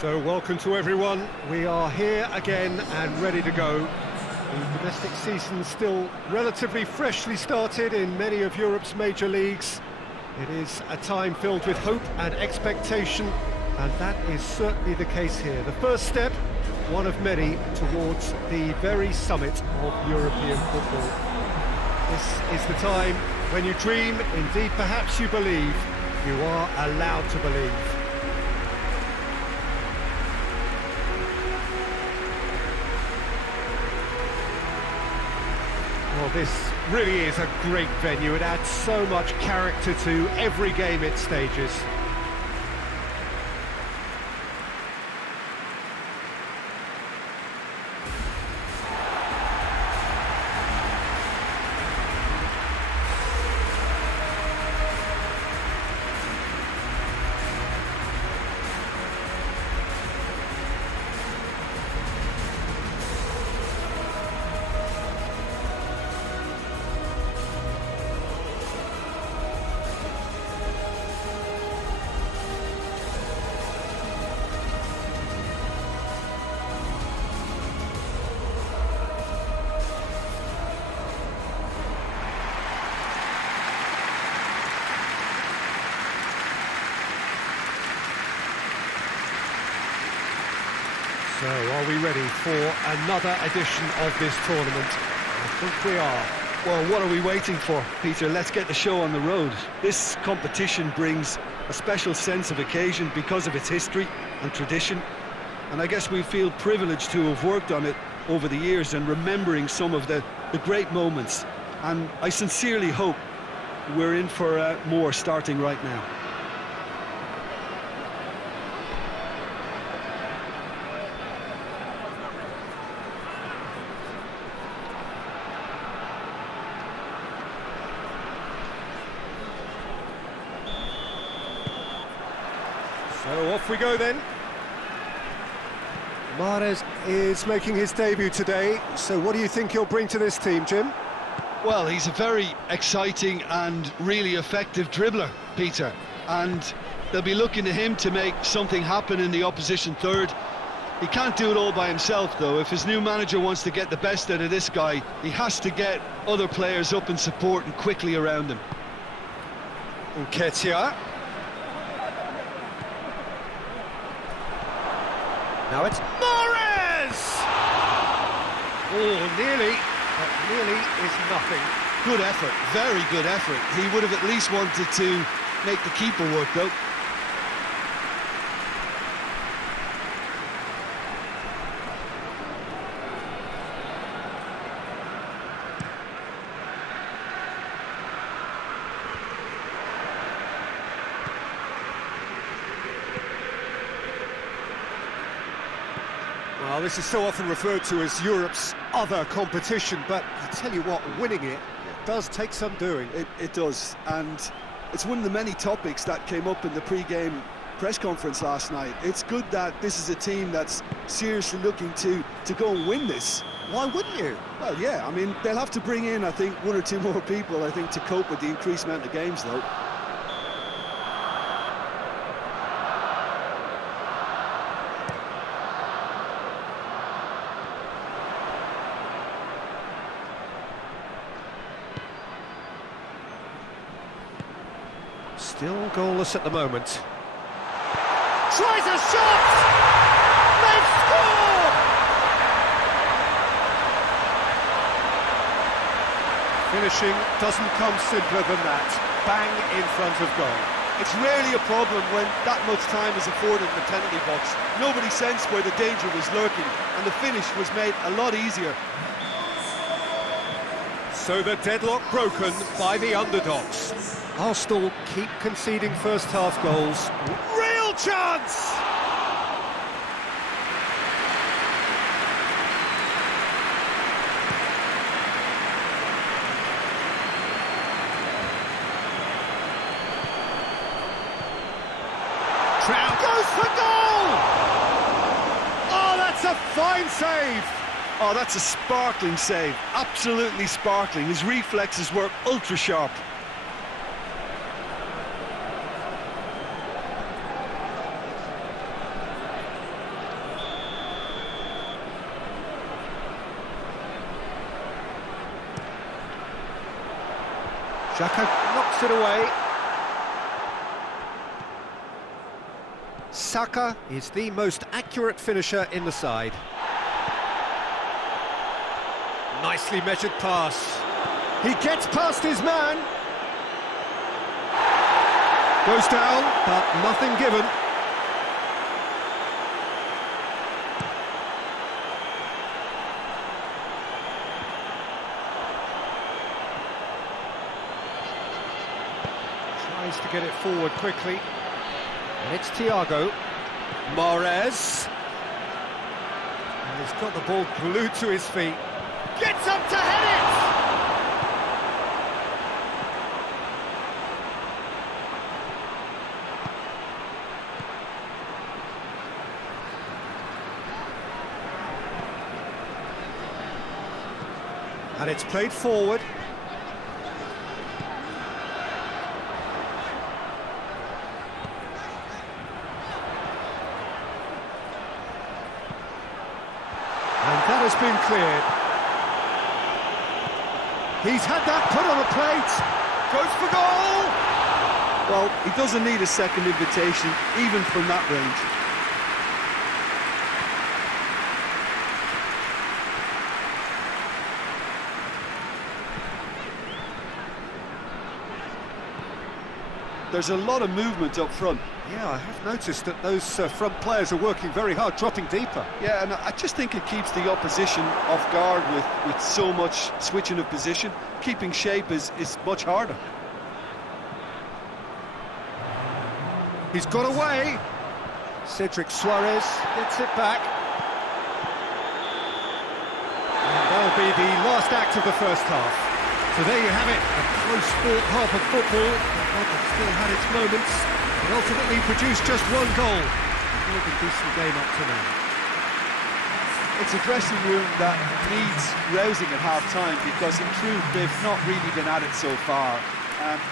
So welcome to everyone. We are here again and ready to go. The domestic season still relatively freshly started in many of Europe's major leagues. It is a time filled with hope and expectation, and that is certainly the case here. The first step, one of many, towards the very summit of European football. This is the time when you dream, indeed perhaps you believe, you are allowed to believe. Well, this really is a great venue. It adds so much character to every game it stages. So, are we ready for another edition of this tournament? I think we are. Well, what are we waiting for, Peter? Let's get the show on the road. This competition brings a special sense of occasion because of its history and tradition. And I guess we feel privileged to have worked on it over the years and remembering some of the great moments. And I sincerely hope we're in for more starting right now. So off we go then. Mahrez is making his debut today, so what do you think he'll bring to this team, Jim? Well, he's a very exciting and really effective dribbler, Peter, and they'll be looking to him to make something happen in the opposition third. He can't do it all by himself, though. If his new manager wants to get the best out of this guy, he has to get other players up in support and quickly around him. Nketiah. Now it's Mahrez! Oh, nearly, but nearly is nothing. Good effort, very good effort. He would have at least wanted to make the keeper work, though. Well, this is so often referred to as Europe's other competition, but I tell you what, winning it does take some doing. It does, and it's one of the many topics that came up in the pre-game press conference last night. It's good that this is a team that's seriously looking to go and win this. Why wouldn't you? Well, yeah, I mean, they'll have to bring in, I think, one or two more people, I think, to cope with the increased amount of games, though. Still goalless at the moment. Tries a shot! They've scored! Finishing doesn't come simpler than that. Bang in front of goal. It's rarely a problem when that much time is afforded in the penalty box. Nobody sensed where the danger was lurking, and the finish was made a lot easier. So the deadlock broken by the underdogs. Arsenal keep conceding first-half goals. Real chance! Trout goes for goal! Oh, that's a fine save! Oh, that's a sparkling save. Absolutely sparkling. His reflexes were ultra-sharp. Xhaka knocks it away. Saka is the most accurate finisher in the side. Nicely measured pass. He gets past his man. Goes down, but nothing given. Tries to get it forward quickly. And it's Thiago. Mahrez. And he's got the ball glued to his feet. Gets up to head it! And it's played forward. And that has been cleared. He's had that put on a plate. Goes for goal! Well, he doesn't need a second invitation, even from that range. There's a lot of movement up front. Yeah, I have noticed that those front players are working very hard, dropping deeper. Yeah, and I just think it keeps the opposition off guard with so much switching of position. Keeping shape is much harder. He's got away. Cedric Suarez gets it back. And that'll be the last act of the first half. So there you have it, a close-fought half of football. It still had its moments, but ultimately produced just one goal. A really decent game up to now. It's a dressing room that needs rousing at half-time because in truth they've not really been at it so far.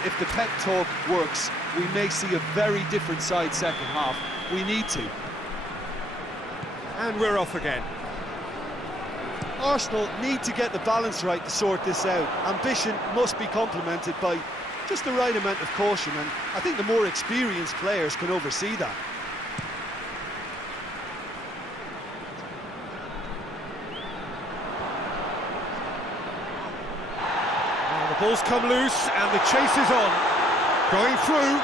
If the pep talk works, we may see a very different side second half. We need to. And we're off again. Arsenal need to get the balance right to sort this out. Ambition must be complemented by just the right amount of caution, and I think the more experienced players can oversee that. The ball's come loose and the chase is on. Going through.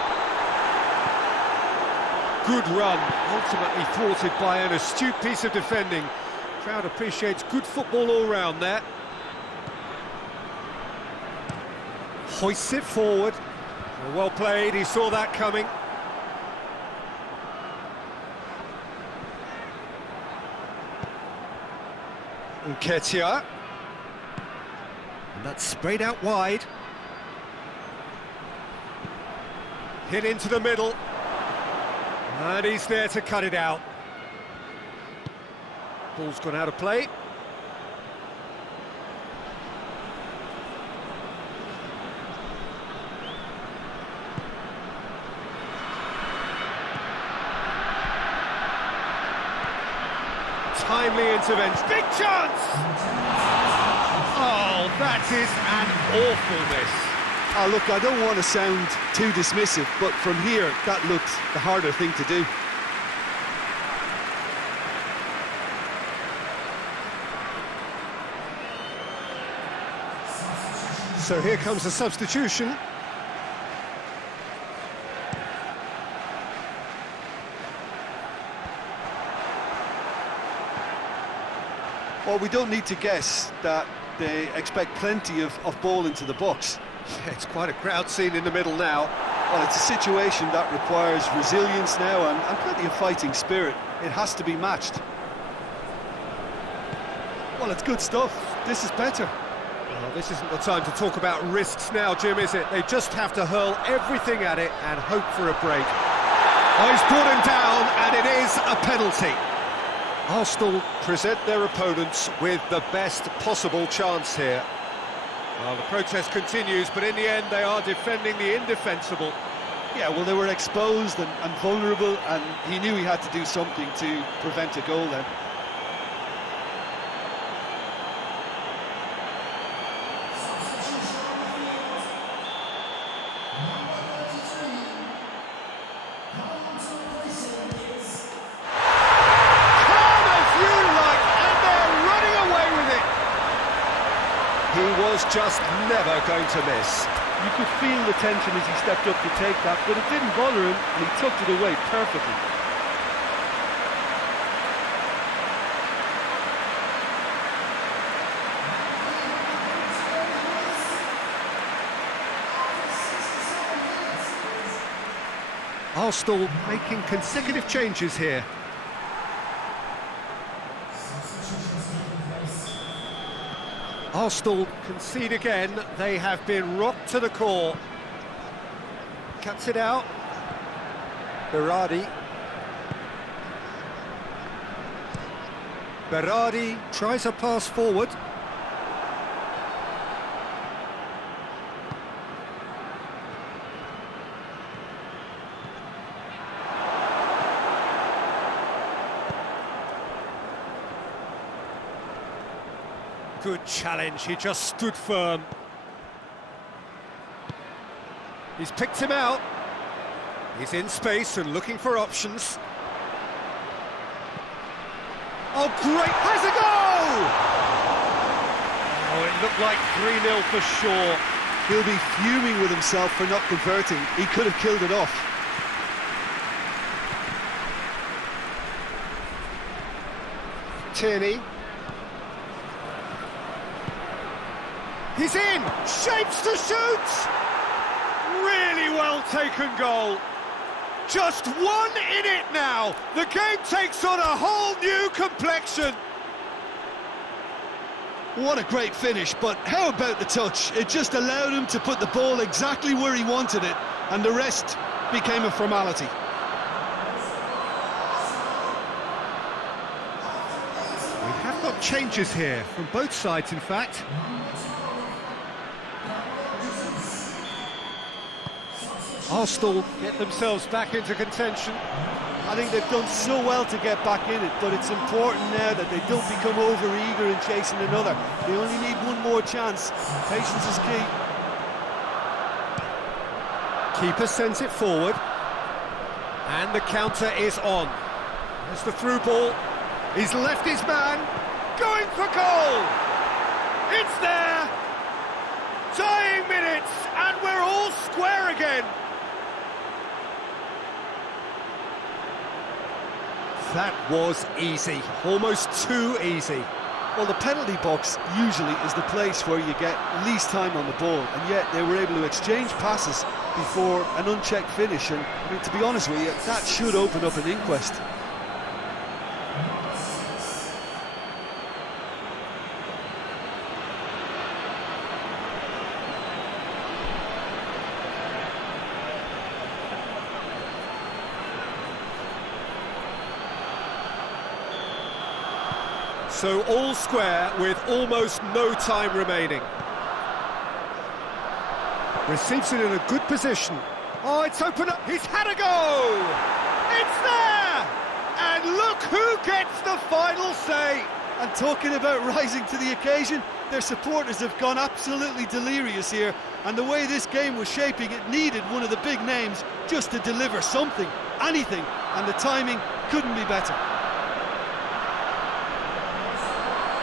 Good run, ultimately thwarted by an astute piece of defending. Crowd appreciates good football all round there. Hoists it forward. Well played, he saw that coming. Nketiah. And that's sprayed out wide. Hit into the middle. And he's there to cut it out. Ball's gone out of play. Timely intervention. Big chance! Oh, that is an awful miss. Oh, look, I don't want to sound too dismissive, but from here, that looked the harder thing to do. So here comes the substitution. Well, we don't need to guess that they expect plenty of ball into the box. Yeah, it's quite a crowd scene in the middle now. Well, it's a situation that requires resilience now and plenty of fighting spirit. It has to be matched. Well, it's good stuff. This is better. Well, this isn't the time to talk about risks now, Jim, is it? They just have to hurl everything at it and hope for a break. Oh, he's brought him down, and it is a penalty. Arsenal present their opponents with the best possible chance here. Well, the protest continues, but in the end they are defending the indefensible. Yeah, well, they were exposed and vulnerable, and he knew he had to do something to prevent a goal then. was just never going to miss. You could feel the tension as he stepped up to take that, but it didn't bother him, and he tucked it away perfectly. Arsenal making consecutive changes here. Arsenal concede again. They have been rocked to the core. Cuts it out. Berardi. Berardi tries a pass forward. Good challenge, he just stood firm. He's picked him out. He's in space and looking for options. Oh, great, has a goal! Oh, it looked like 3-0 for sure. He'll be fuming with himself for not converting. He could have killed it off. Tierney. He's in! Shapes to shoot! Really well taken goal. Just one in it now. The game takes on a whole new complexion. What a great finish, but how about the touch? It just allowed him to put the ball exactly where he wanted it, and the rest became a formality. We have got changes here, from both sides in fact. Arsenal get themselves back into contention. I think they've done so well to get back in it, but it's important now that they don't become over-eager in chasing another. They only need one more chance. Patience is key. Keeper sends it forward. And the counter is on. There's the through ball. He's left his man. Going for goal! It's there! Dying minutes, and we're all square again. That was easy, almost too easy. Well, the penalty box usually is the place where you get least time on the ball, and yet they were able to exchange passes before an unchecked finish, and I mean, to be honest with you, that should open up an inquest. So all square with almost no time remaining. Receives it in a good position. Oh, it's open up. He's had a go! It's there! And look who gets the final say! And talking about rising to the occasion, their supporters have gone absolutely delirious here, and the way this game was shaping, it needed one of the big names just to deliver something, anything, and the timing couldn't be better.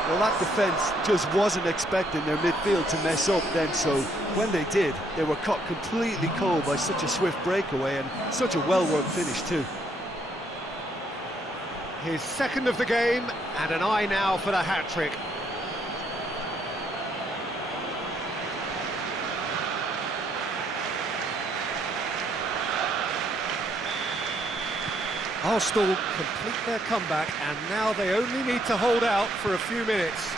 Well, that defence just wasn't expecting their midfield to mess up then, so when they did, they were caught completely cold by such a swift breakaway and such a well-worked finish too. His second of the game, and an eye now for the hat-trick. Arsenal complete their comeback, and now they only need to hold out for a few minutes.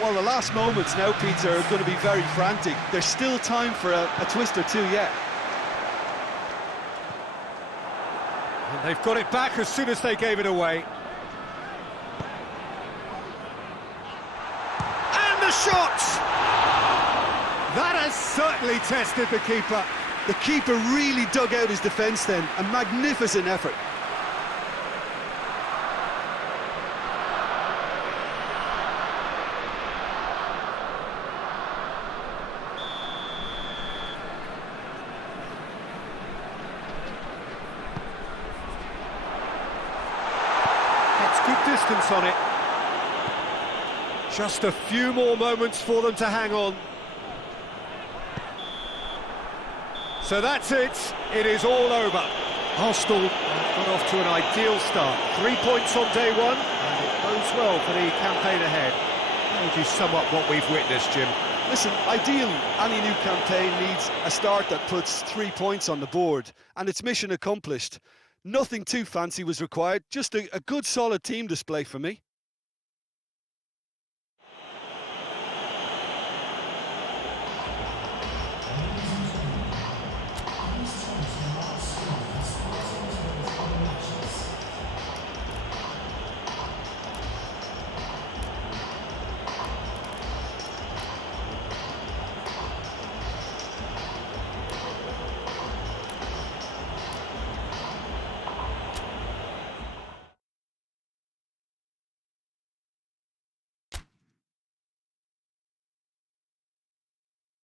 Well, the last moments now, Peter, are going to be very frantic. There's still time for a twist or two yet. And they've got it back as soon as they gave it away. And the shot! That has certainly tested the keeper. The keeper really dug out his defence then. A magnificent effort. Good distance on it. Just a few more moments for them to hang on. So that's it. It is all over. Arsenal got off to an ideal start. 3 points on day one, and it bodes well for the campaign ahead. How would you sum up what we've witnessed, Jim? Listen, ideally, any new campaign needs a start that puts 3 points on the board, and it's mission accomplished. Nothing too fancy was required, just a good solid team display for me.